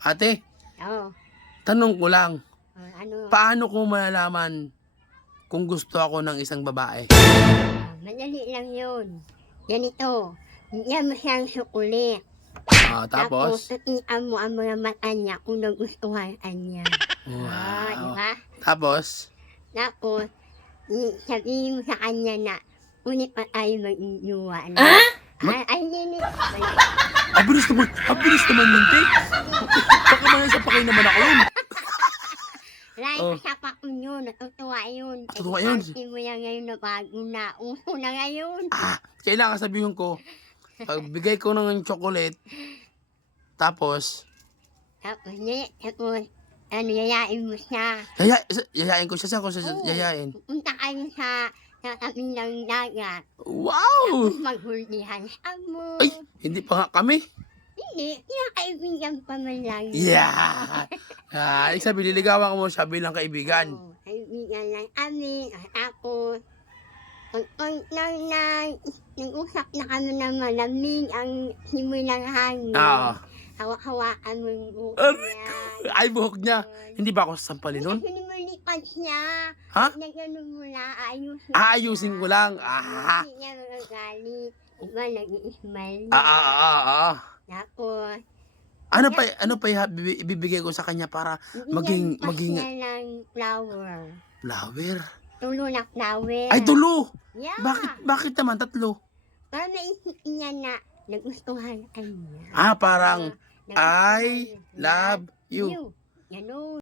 Ate, Oo. tanong ko lang, Ano? paano ko malalaman kung gusto ako ng isang babae? Madali lang yun. Ganito, bigyan mo siyang sukulit. Tapos, Tapos? tutukan mo ang mga mata niya kung nagustuhan ka niya. Di Wow. ba? Tapos? Tapos, sabihin mo sa kanya na, ulit pa tayo mag-inuwa na. Hindi. Ang bilis naman yun, te. Baka manasapakay naman ako yun. Kasapa ko yun, natutuwa yun. Natutuwa yun? Kasi mo yan ngayon na bago na, uso na ngayon. Kailangan sabihin ko, pagbigay ko ng chocolate, tapos, yayain mo siya. yayain ko siya. Saan ko siya yayain? Punta kayo sa tabi ng dagat. Wow! Tapos maghuldihan siya mo. Ay, hindi pa nga kami. Hindi, kaibigan pa man lang. Yeah! Ibig sabihin, liligawan ko mo siya bilang kaibigan. Oo, kaibigan lang kami. Tapos, nag-usap na kami ng malamig ang himoy ng hangin. Hawak-hawakan mo yung buhok niya. Ay, buhok niya. Hindi ba ako sasampalin nun? Kasi lumalipat siya. Ha? Nag-ano mo na, ayusin. Ayusin ko lang. Hindi niya magagalit. Diba, nag-i-smile na. Tapos, Ano pa ibibigay ko sa kanya para maging niya ng flower. Flower? Tulo na flower. Ay, tulo! Yeah. Bakit naman tatlo? Para maisip niya na nagustuhan ka niya. Parang I love you. Ganun.